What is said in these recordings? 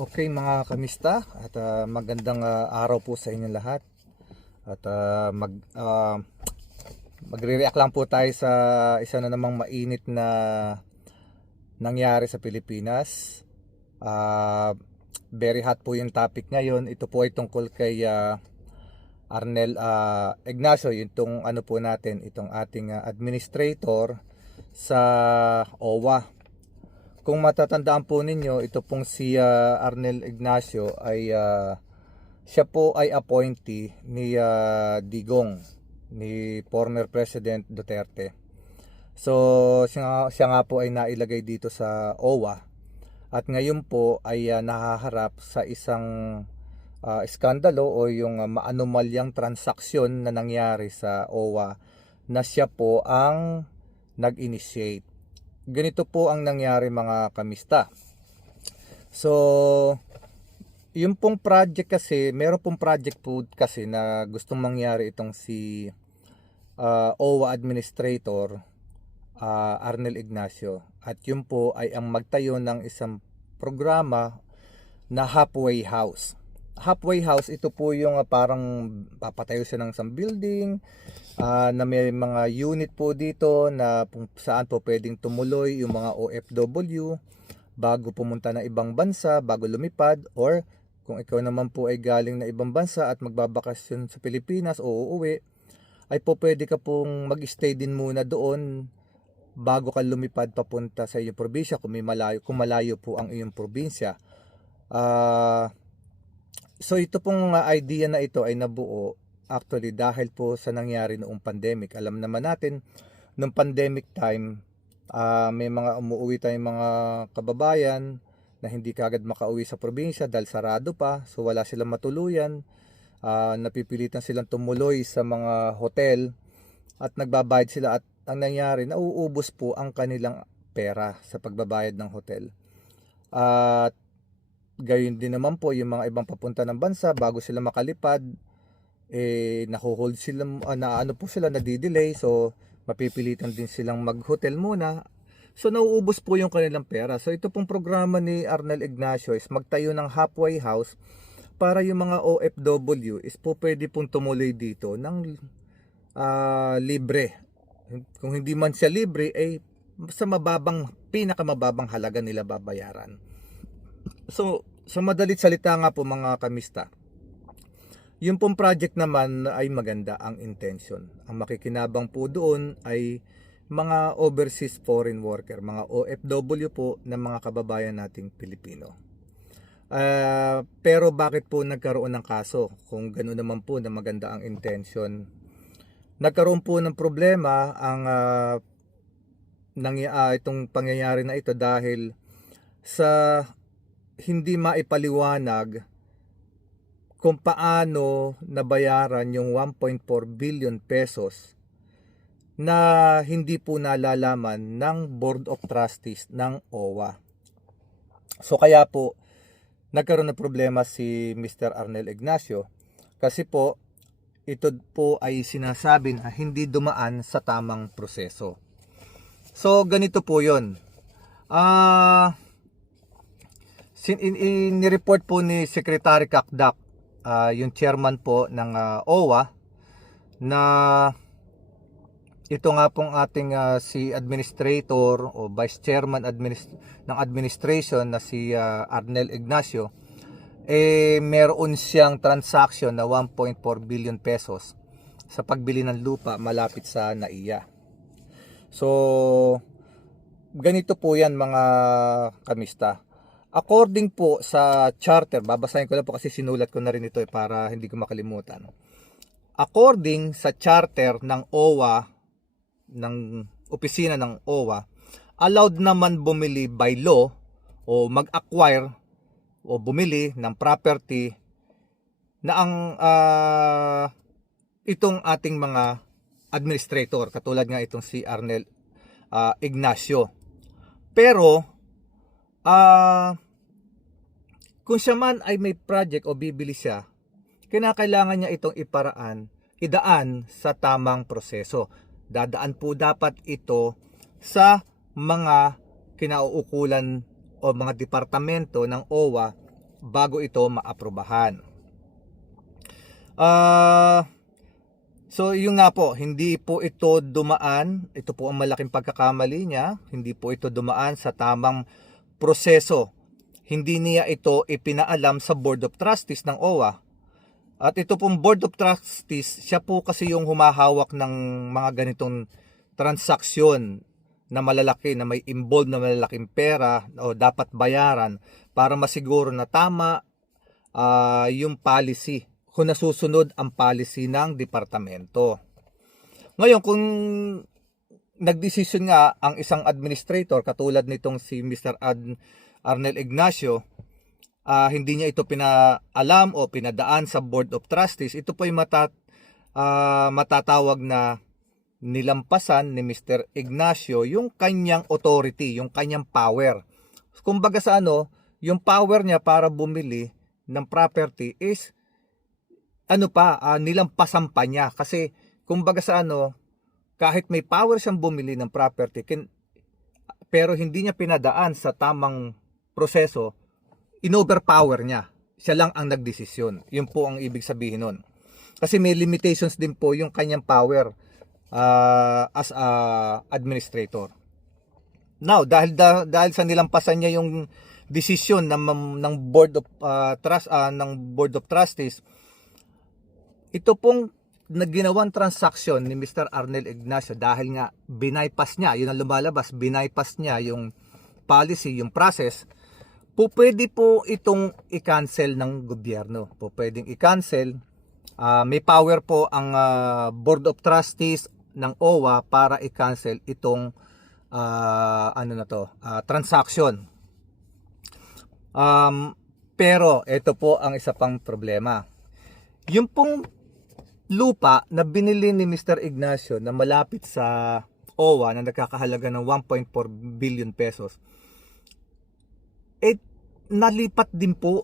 Okay mga kamista at magandang araw po sa inyo lahat. At magre-react lang po tayo sa isa na namang mainit na nangyari sa Pilipinas. Very hot po yung topic ngayon. Ito po ay tungkol kay Arnel Ignacio, yung ano po natin, itong ating administrator sa OWA. Kung matatandaan po ninyo, ito pong si Arnel Ignacio ay siya po ay appointee ni Digong, ni former President Duterte. So siya nga po ay nailagay dito sa OWA at ngayon po ay nahaharap sa isang iskandalo o yung maanomalyang transaksyon na nangyari sa OWA na siya po ang nag-initiate. Ganito po ang nangyari mga kamista. So, yung pong project kasi, meron pong project po kasi na gustong mangyari itong si OWA Administrator Arnel Ignacio. At yun po ay ang magtayo ng isang programa na halfway house. Halfway house, ito po yung parang papatayo siya ng isang building na may mga unit po dito na saan po pwedeng tumuloy yung mga OFW bago pumunta ng ibang bansa, bago lumipad, or kung ikaw naman po ay galing na ibang bansa at magbabakasyon sa Pilipinas o uuwi, ay po pwede ka pong mag-stay din muna doon bago ka lumipad papunta sa iyong probinsya kung malayo po ang iyong probinsya. So ito pong idea na ito ay nabuo actually dahil po sa nangyari noong pandemic. Alam naman natin, noong pandemic time, may mga umuwi tayong mga kababayan na hindi kaagad makauwi sa probinsya dahil sarado pa. So wala silang matuluyan. Napipilitan silang tumuloy sa mga hotel at nagbabayad sila. At ang nangyari, nauubos po ang kanilang pera sa pagbabayad ng hotel. At gayon din naman po yung mga ibang papunta ng bansa bago sila makalipad, naho-hold sila, nadidelay, so mapipilitan din silang mag-hotel muna. So nauubos po yung kanilang pera. So ito pong programa ni Arnel Ignacio is magtayo ng halfway house para yung mga OFW is po pwede pong tumuloy dito ng libre. Kung hindi man siya libre, ay sa pinakamababang halaga nila babayaran. So, sa madalit salita nga po mga kamista, yung pong project naman ay maganda ang intention. Ang makikinabang po doon ay mga overseas foreign worker, mga OFW po na mga kababayan nating Pilipino. Pero bakit po nagkaroon ng kaso? Kung gano'n naman po na maganda ang intention. Nagkaroon po ng problema ang itong pangyayari na ito dahil sa hindi maipaliwanag kung paano nabayaran yung 1.4 billion pesos na hindi po nalalaman ng Board of Trustees ng OWA. So kaya po nagkaroon ng problema si Mr. Arnel Ignacio kasi po ito po ay sinasabi na hindi dumaan sa tamang proseso. So ganito po yun. Ni-report po ni Secretary Kakdak, yung chairman po ng OWA, na ito nga pong ating si administrator o vice chairman ng administration na si Arnel Ignacio, meron siyang transaction na 1.4 billion pesos sa pagbili ng lupa malapit sa NAIA. So ganito po yan mga kamista. According po sa charter, babasahin ko lang po kasi sinulat ko na rin ito para hindi ko makalimutan. According sa charter ng OWA, ng opisina ng OWA, allowed naman bumili by law o mag-acquire o bumili ng property na ang itong ating mga administrator, katulad nga itong si Arnel Ignacio. Pero kung siya man ay may project o bibili siya, kinakailangan niya itong idaan sa tamang proseso. Dadaan po dapat ito sa mga kinauukulan o mga departamento ng OWA bago ito maaprubahan. So yung nga po, hindi po ito dumaan, ito po ang malaking pagkakamali niya, hindi po ito dumaan sa tamang proseso. Hindi niya ito ipinaalam sa Board of Trustees ng OWA. At ito pong Board of Trustees, siya po kasi yung humahawak ng mga ganitong transaksyon na malalaki, na may involved na malalaking pera o dapat bayaran para masiguro na tama yung policy, kung nasusunod ang policy ng departamento. Ngayon, kung nagdesisyon nga ang isang administrator katulad nitong si Mr. Arnel Ignacio, hindi niya ito pinaalam o pinadaan sa Board of Trustees, ito po ay matatawag na nilampasan ni Mr. Ignacio yung kanyang authority, yung kanyang power. Kumbaga sa yung power niya para bumili ng property is nilampasan pa niya. Kasi kumbaga sa kahit may power siyang bumili ng property, pero hindi niya pinadaan sa tamang proseso, inoverpower niya. Siya lang ang nagdesisyon. Yun po ang ibig sabihin nun. Kasi may limitations din po yung kanyang power as a administrator. Now, dahil sa nilampasan niya yung desisyon ng Board of Trustees, ito pong ginawang transaction ni Mr. Arnel Ignacio, dahil nga binaypass niya, yun ang lumalabas, binaypass niya yung policy, yung process, pwede po itong i-cancel ng gobyerno. Pwedeng i-cancel. May power po ang Board of Trustees ng OWA para i-cancel itong transaction. Pero ito po ang isa pang problema. Yung pong lupa na binili ni Mr. Ignacio na malapit sa OWA na nagkakahalaga ng 1.4 billion pesos, nalipat din po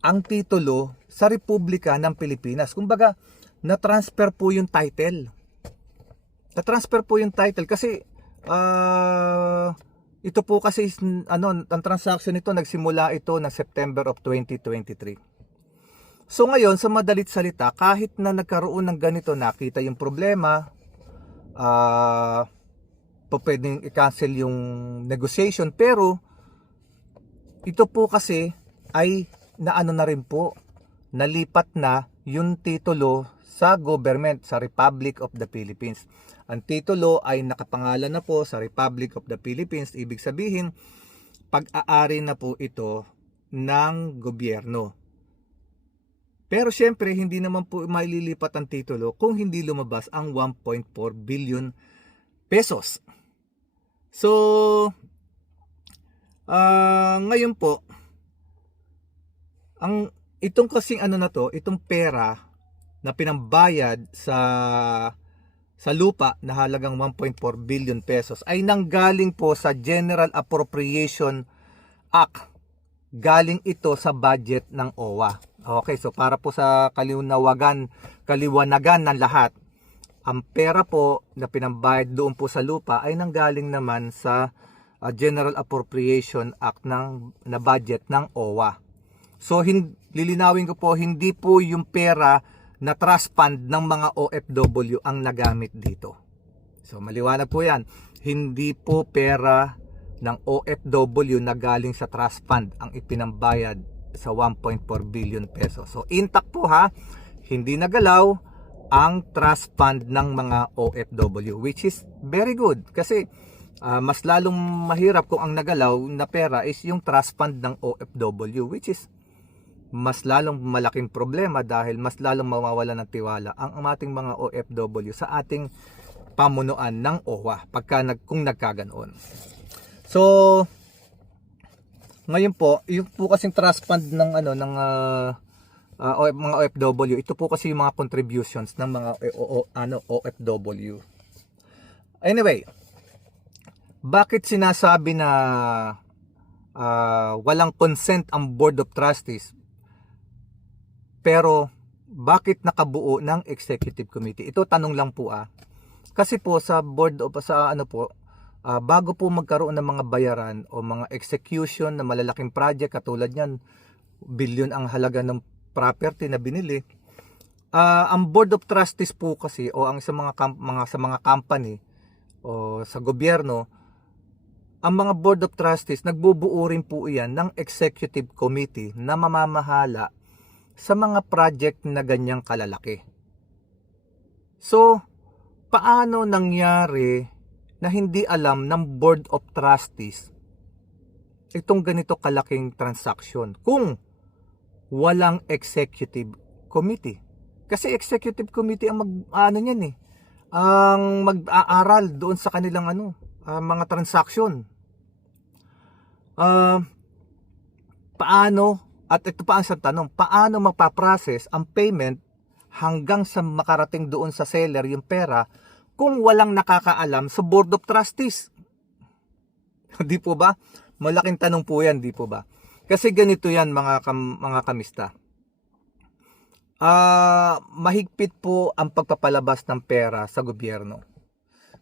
ang titulo sa Republika ng Pilipinas. Kumbaga, na-transfer po yung title. Na-transfer po yung title kasi ito po kasi ang transaction nito nagsimula ito ng September of 2023. So ngayon, sa madalit salita, kahit na nagkaroon ng ganito, nakita yung problema, pwedeng i-cancel yung negotiation, pero ito po kasi ay na rin po, nalipat na yung titulo sa government, sa Republic of the Philippines. Ang titulo ay nakapangalan na po sa Republic of the Philippines, ibig sabihin, pag-aari na po ito ng gobyerno. Pero syempre, hindi naman po maililipat ang titulo kung hindi lumabas ang 1.4 billion pesos. So, ngayon po, itong kasing itong pera na pinambayad sa lupa na halagang 1.4 billion pesos ay nanggaling po sa General Appropriation Act. Galing ito sa budget ng OWA. Okay, so para po sa kaliwanagan ng lahat, ang pera po na pinambayad doon po sa lupa ay nanggaling naman sa General Appropriation Act na budget ng OWA. So lilinawin ko po, hindi po yung pera na trust fund ng mga OFW ang nagamit dito. So maliwanag po yan. Hindi po pera ng OFW na galing sa trust fund ang ipinambayad sa 1.4 billion pesos. So intact po hindi nagalaw ang trust fund ng mga OFW, which is very good kasi mas lalong mahirap kung ang nagalaw na pera is yung trust fund ng OFW, which is mas lalong malaking problema dahil mas lalong mawawala ng tiwala ang ating mga OFW sa ating pamunuan ng OWA kung nagkaganoon. So ngayon po, yung po kasing trust fund ng mga OFW, ito po kasi yung mga contributions ng mga OFW. Anyway, bakit sinasabi na walang consent ang Board of Trustees? Pero bakit nakabuo ng Executive Committee? Ito tanong lang po Kasi po sa bago po magkaroon ng mga bayaran o mga execution na malalaking project katulad niyan, billion ang halaga ng property na binili. Ang board of trustees po kasi o ang sa mga company o sa gobyerno, ang mga board of trustees nagbubuo rin po iyan ng executive committee na mamamahala sa mga project na ganyang kalalaki. So, paano nangyari na hindi alam ng board of trustees itong ganito kalaking transaction kung walang executive committee? Kasi executive committee ang ang mag-aaral doon sa kanilang mga transaction. Paano, at ito pa ang isang tanong, paano mapaprocess ang payment hanggang sa makarating doon sa seller yung pera kung walang nakakaalam sa board of trustees? Di po ba? Malaking tanong po yan, di po ba? Kasi ganito yan mga kamista. Mahigpit po ang pagpapalabas ng pera sa gobyerno.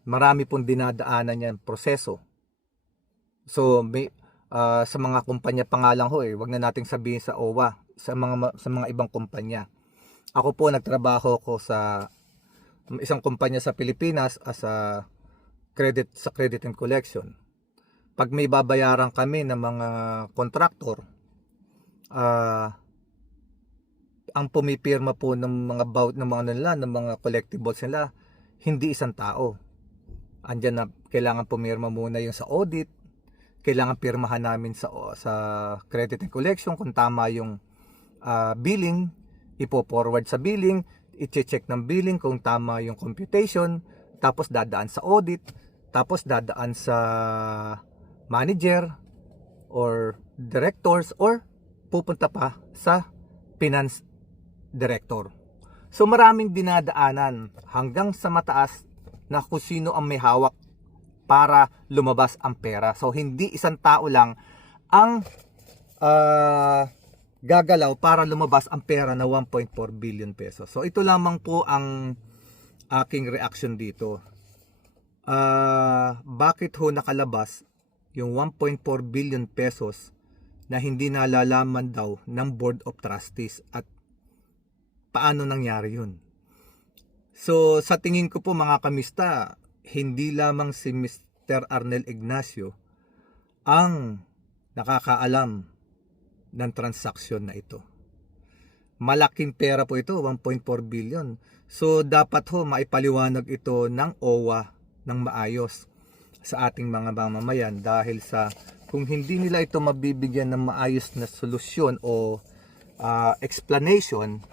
Marami pong dinadaanan yan proseso. So sa mga kumpanya pa nga lang wag na nating sabihin sa OWA, sa mga ibang kumpanya. Ako po nagtrabaho ko sa isang kumpanya sa Pilipinas as a credit and collection. Pag may babayaran kami ng mga contractor, ang pumipirma po ng mga collectibles nila, hindi isang tao. Andiyan na kailangan pumirma muna yung sa audit, kailangan pirmahan namin sa credit and collection kung tama yung billing, ipo-forward sa billing, i-check ng billing kung tama yung computation, tapos dadaan sa audit, tapos dadaan sa manager or directors or pupunta pa sa finance director. So maraming dinadaanan hanggang sa mataas na kung sino ang may hawak para lumabas ang pera. So hindi isang tao lang ang gagalaw para lumabas ang pera na 1.4 billion pesos. So ito lamang po ang aking reaction dito. Bakit ho nakalabas yung 1.4 billion pesos na hindi nalalaman daw ng board of trustees at paano nangyari yun? So sa tingin ko po mga kamista, hindi lamang si Mr. Arnel Ignacio ang nakakaalam ng transaksyon na ito. Malaking pera po ito, 1.4 billion. So dapat ho maipaliwanag ito ng OWA ng maayos sa ating mga mamamayan, dahil sa kung hindi nila ito mabibigyan ng maayos na solusyon o explanation,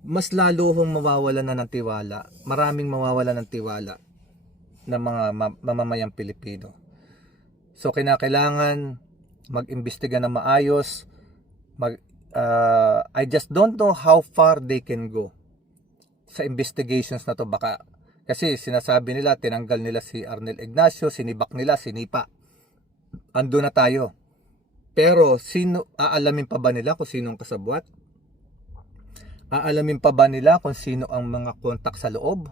mas lalo hong mawawalan na ng tiwala. Maraming mawawalan ng tiwala ng mga mamamayang Pilipino. So kinakailangan mag-imbestiga na maayos. I just don't know how far they can go sa investigations na to. Baka kasi sinasabi nila tinanggal nila si Arnel Ignacio, sinibak nila, sinipa. Ando na tayo. Pero aalamin pa ba nila kung sino ang kasabwat? Aalamin pa ba nila kung sino ang mga kontak sa loob?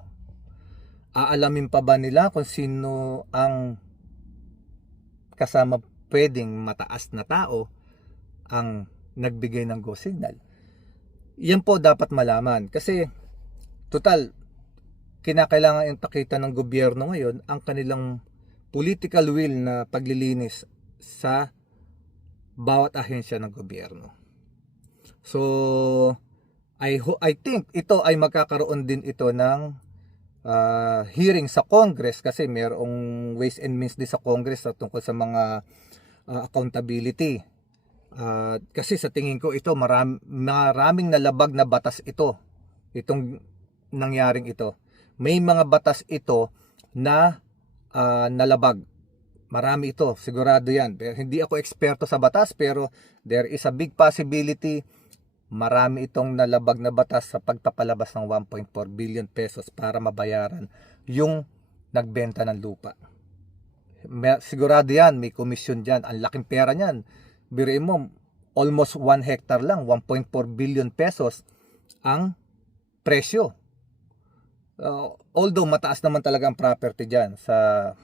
Aalamin pa ba nila kung sino ang kasama pwedeng mataas na tao ang nagbigay ng go signal? Yan po dapat malaman. Kasi total, kinakailangan ipakita ng gobyerno ngayon ang kanilang political will na paglilinis sa bawat ahensya ng gobyerno. So I think ito ay magkakaroon din ito ng hearing sa Congress, kasi mayroong ways and means din sa Congress tungkol sa mga accountability. Kasi sa tingin ko ito maraming nalabag na batas itong nangyaring ito. May mga batas ito na nalabag. Marami ito, sigurado yan. Pero hindi ako eksperto sa batas, pero there is a big possibility marami itong nalabag na batas sa pagpapalabas ng 1.4 billion pesos para mabayaran yung nagbenta ng lupa. Sigurado yan, may komisyon dyan. Ang laking pera niyan. Biruin mo, almost 1 hectare lang, 1.4 billion pesos ang presyo. Although mataas naman talaga ang property dyan, sa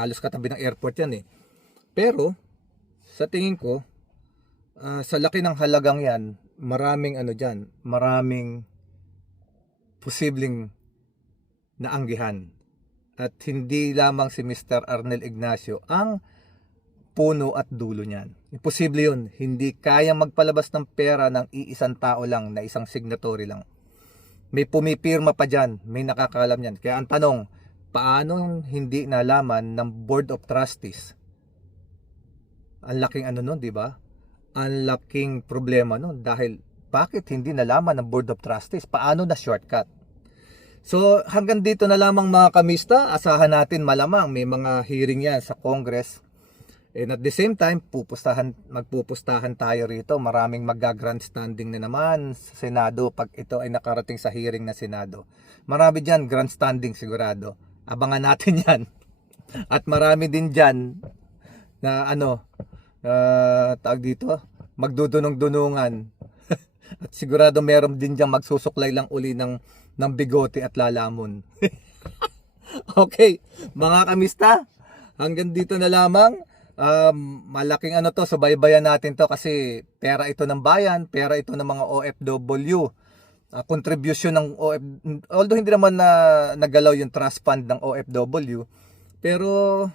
halos katabi ng airport yan Pero sa tingin ko, sa laki ng halagang yan, maraming ano dyan, maraming posibleng naanggihan. At hindi lamang si Mr. Arnel Ignacio ang puno at dulo niyan. Imposible yun. Hindi kayang magpalabas ng pera ng iisang tao lang na isang signatory lang. May pumipirma pa dyan. May nakakaalam yan. Kaya ang tanong, paano hindi nalaman ng Board of Trustees? Ang laking ano nun, di ba? Ang laking problema nun. Dahil bakit hindi nalaman ng Board of Trustees? Paano na shortcut? So hanggang dito na lamang mga kamista. Asahan natin malamang may mga hearing yan sa Congress. And at the same time, magpupustahan tayo rito. Maraming mag-grandstanding na naman sa Senado pag ito ay nakarating sa hearing na Senado. Marami dyan, grandstanding sigurado. Abangan natin yan. At marami din dyan na tawag dito, magdudunong-dunungan. At sigurado meron din dyan magsusuklay lang uli ng bigote at lalamon. Okay, mga kamista, hanggang dito na lamang. Malaking to, subaybayan natin to kasi pera ito ng bayan, pera ito ng mga OFW. Contribution ng OFW, although hindi naman na nagalaw yung trust fund ng OFW, pero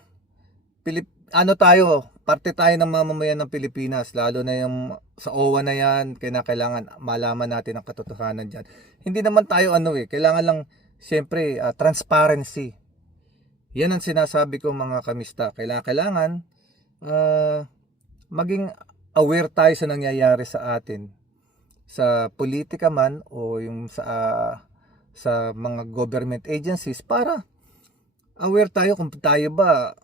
tayo, parte tayo ng mamamayan ng Pilipinas, lalo na yung sa OWA na yan, kailangan malaman natin ang katotohanan dyan. Hindi naman tayo kailangan lang siyempre transparency. Yan ang sinasabi ko mga kamista, kailangan maging aware tayo sa nangyayari sa atin, sa politika man o yung sa mga government agencies, para aware tayo kung tayo ba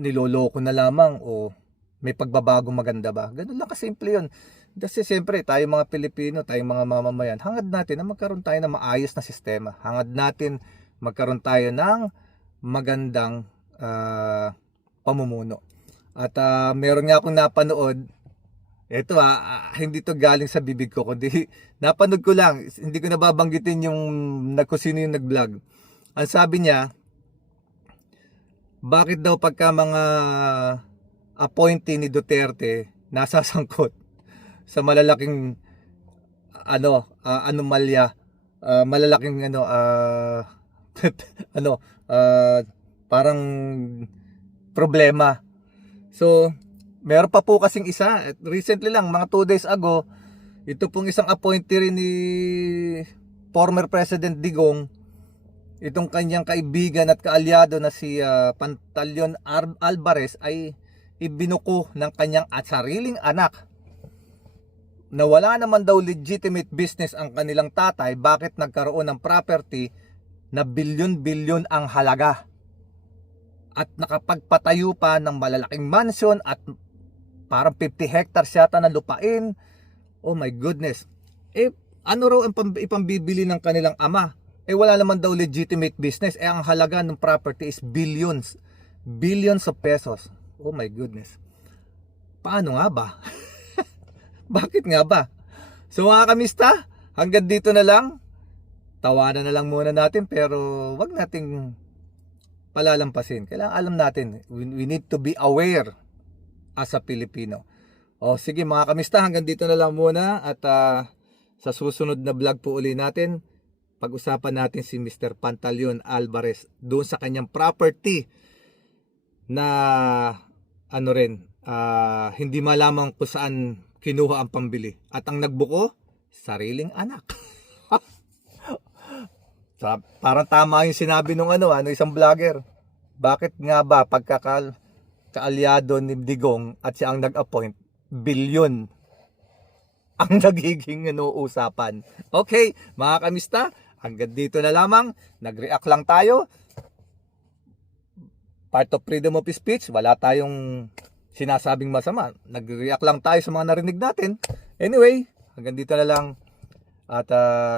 niloloko na lamang o may pagbabago maganda ba. Ganun lang kasimple yun. Kasi siyempre tayo mga Pilipino, tayo mga mamamayan, hangad natin na magkaroon tayo ng maayos na sistema. Hangad natin magkaroon tayo ng magandang pamumuno. At meron nga akong napanood, ito hindi to galing sa bibig ko, kundi napanood ko lang, hindi ko nababanggitin yung sino yung nag-vlog. Ang sabi niya, bakit daw pagka mga appointee ni Duterte nasasangkot sa malalaking anomalya, malalaking parang problema. So, meron pa po kasing isa, recently lang, mga 2 days ago, ito pong isang appointee rin ni former President Digong, itong kanyang kaibigan at kaalyado na si Pantaleon Alvarez ay ibinuko ng kanyang sariling anak. Na wala naman daw legitimate business ang kanilang tatay, bakit nagkaroon ng property na bilyon-bilyon ang halaga? At nakapagpatayo pa ng malalaking mansion at parang 50 hectares yata na lupain. Oh my goodness. Ano raw ang ipambibili ng kanilang ama? Wala naman daw legitimate business. Ang halaga ng property is billions. Billions of pesos. Oh my goodness. Paano nga ba? Bakit nga ba? So mga kamista, hanggang dito na lang. Tawanan na lang muna natin, pero wag nating palalampasin. Kailangan alam natin, we need to be aware as a Filipino. Sige mga kamista, hanggang dito na lang muna. At sa susunod na vlog po uli natin, pag-usapan natin si Mr. Pantaleon Alvarez doon sa kanyang property na hindi malamang kung saan kinuha ang pambili. At ang nagbuko, sariling anak. Parang tama yung sinabi nung isang vlogger. Bakit nga ba pagkakaalyado ni Digong at siya ang nag-appoint, bilyon ang nagiging usapan. Okay, mga kamista, hanggang dito na lamang. Nag-react lang tayo. Part of freedom of speech, wala tayong sinasabing masama. Nag-react lang tayo sa mga narinig natin. Anyway, hanggang dito na lang. At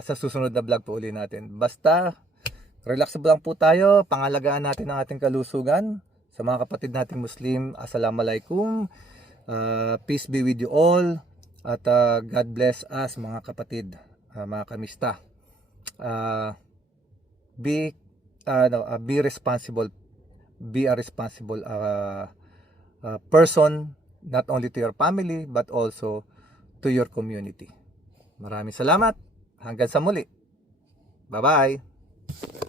sa susunod na vlog po uli natin. Basta, relax lang po tayo. Pangalagaan natin ang ating kalusugan. Sa mga kapatid nating Muslim, Assalamualaikum. Peace be with you all. At God bless us mga kapatid, mga kamista. Be responsible. Be a responsible person not only to your family but also to your community. Maraming salamat. Hanggang sa muli. Bye-bye.